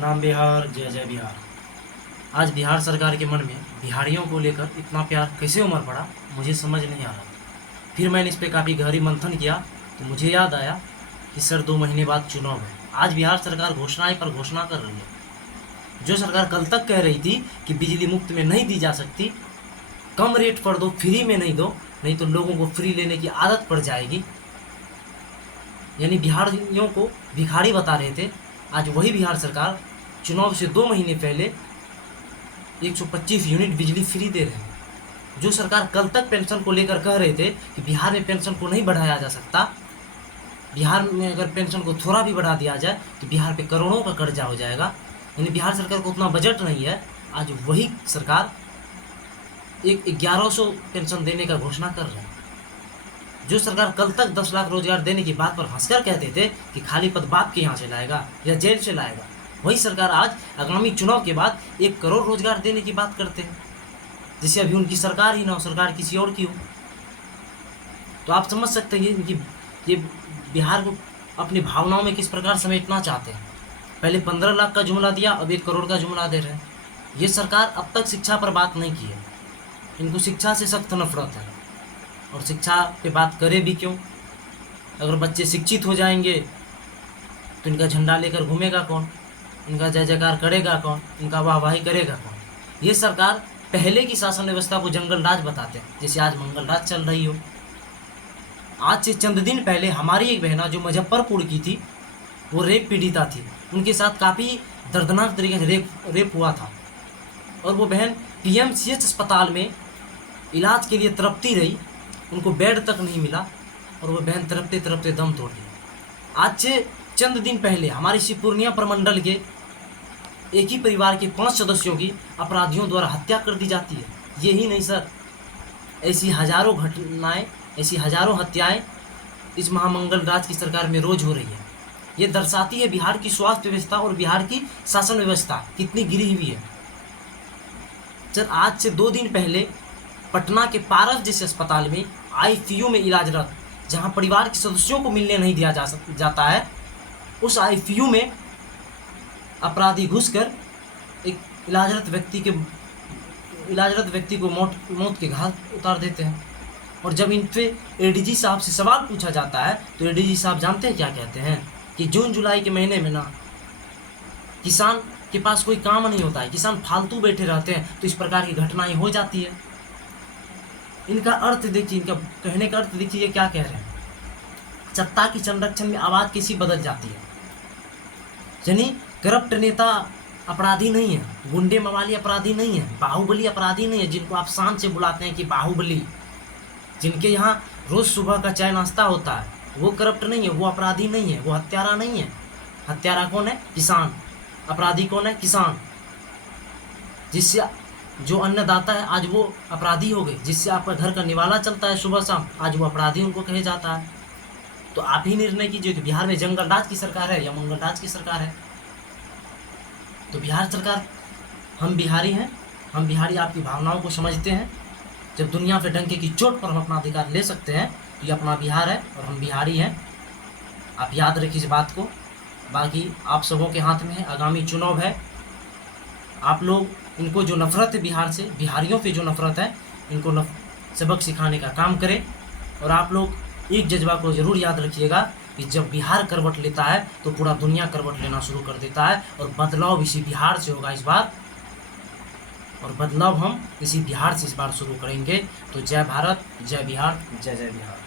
प्रणाम बिहार, जय जय बिहार। आज बिहार सरकार के मन में बिहारियों को लेकर इतना प्यार कैसे उमड़ पड़ा, मुझे समझ नहीं आ रहा था। फिर मैंने इस पर काफ़ी गहरी मंथन किया तो मुझे याद आया कि सर 2 महीने बाद चुनाव है। आज बिहार सरकार घोषणाएं पर घोषणा कर रही है। जो सरकार कल तक कह रही थी कि बिजली मुफ्त में नहीं दी जा सकती, कम रेट पर दो, फ्री में नहीं दो, नहीं तो लोगों को फ्री लेने की आदत पड़ जाएगी, यानी बिहारियों को भिखारी बता रहे थे। आज वही बिहार सरकार चुनाव से 2 महीने पहले 125 यूनिट बिजली फ्री दे रहे हैं। जो सरकार कल तक पेंशन को लेकर कह रहे थे कि बिहार में पेंशन को नहीं बढ़ाया जा सकता, बिहार में अगर पेंशन को थोड़ा भी बढ़ा दिया जाए तो बिहार पे करोड़ों का कर्जा हो जाएगा, यानी बिहार सरकार को उतना बजट नहीं है। आज वही सरकार एक 1100 पेंशन देने का घोषणा कर रहे हैं। जो सरकार कल तक 10 लाख रोजगार देने की बात पर हंसकर कहते थे कि खाली पद बाप के यहाँ से लाएगा या जेल से लाएगा, वही सरकार आज आगामी चुनाव के बाद 1 करोड़ रोजगार देने की बात करते हैं, जिससे अभी उनकी सरकार ही ना हो, सरकार किसी और की हो। तो आप समझ सकते हैं कि ये बिहार को अपनी भावनाओं में किस प्रकार समेटना चाहते हैं। पहले 15 लाख का जुमला दिया, अब 1 करोड़ का जुमला दे रहे हैं। ये सरकार अब तक शिक्षा पर बात नहीं की है। इनको शिक्षा से सख्त नफरत है, और शिक्षा पे बात करे भी क्यों? अगर बच्चे शिक्षित हो जाएंगे तो इनका झंडा लेकर घूमेगा कौन? इनका जय जयकार करेगा कौन? इनका वाहवाही करेगा कौन? ये सरकार पहले की शासन व्यवस्था को जंगल राज बताते हैं, जैसे आज मंगल राज चल रही हो। आज से चंद दिन पहले हमारी एक बहना जो मुजफ्फरपुर की थी, वो रेप पीड़िता थी। उनके साथ काफ़ी दर्दनाक तरीके से रेप हुआ था, और वो बहन PMCH अस्पताल में इलाज के लिए तड़पती रही। उनको बेड तक नहीं मिला, और वो बहन तड़पते तड़पते दम तोड़ दी। आज से चंद दिन पहले हमारे इसी पूर्णिया प्रमंडल के एक ही परिवार के 5 सदस्यों की अपराधियों द्वारा हत्या कर दी जाती है। यही नहीं सर, ऐसी हजारों घटनाएं, ऐसी हजारों हत्याएं इस महामंगल राज की सरकार में रोज हो रही है। ये दर्शाती है बिहार की स्वास्थ्य व्यवस्था और बिहार की शासन व्यवस्था कितनी गिरी हुई है। सर आज से 2 दिन पहले पटना के पारस जैसे अस्पताल में ICU में इलाजरत, जहां परिवार के सदस्यों को मिलने नहीं दिया जाता है, उस ICU में अपराधी घुसकर एक इलाजरत व्यक्ति को मौत के घाट उतार देते हैं। और जब इन पे ADG साहब से सवाल पूछा जाता है तो ADG साहब जानते हैं क्या कहते हैं? कि जून जुलाई के महीने में ना किसान के पास कोई काम नहीं होता है, किसान फालतू बैठे रहते हैं, तो इस प्रकार की घटनाएं हो जाती है। इनका अर्थ देखिए, इनका कहने का अर्थ देखिए, ये क्या कह रहे हैं? सत्ता की संरक्षण में आवाज़ कैसी बदल जाती है। यानी करप्ट नेता अपराधी नहीं है, गुंडे मवाली अपराधी नहीं है, बाहुबली अपराधी नहीं है, जिनको आप शान से बुलाते हैं कि बाहुबली, जिनके यहाँ रोज़ सुबह का चाय नाश्ता होता है, वो करप्ट नहीं है, वो अपराधी नहीं है, वो हत्यारा नहीं है। हत्यारा कौन है? किसान। अपराधी कौन है? किसान। जिससे जो अन्नदाता है आज वो अपराधी हो गए, जिससे आपका घर का निवाला चलता है सुबह शाम, आज वो अपराधी उनको कहे जाता है। तो आप ही निर्णय कीजिए कि बिहार में जंगल राज की सरकार है या मंगल राज की सरकार है। तो बिहार सरकार, हम बिहारी हैं, हम बिहारी आपकी भावनाओं को समझते हैं। जब दुनिया पे डंके की चोट पर हम अपना अधिकार ले सकते हैं तो ये अपना बिहार है और हम बिहारी हैं। आप याद रखिए इस बात को। बाकी आप सबों के हाथ में है, आगामी चुनाव है। आप लोग इनको जो नफरत है बिहार से, बिहारियों पे जो नफरत है, इनको सबक सिखाने का काम करें। और आप लोग एक जज्बा को ज़रूर याद रखिएगा कि जब बिहार करवट लेता है तो पूरा दुनिया करवट लेना शुरू कर देता है, और बदलाव इसी बिहार से होगा इस बार, और बदलाव हम इसी बिहार से इस बार शुरू करेंगे। तो जय भारत, जय बिहार, जय जय बिहार।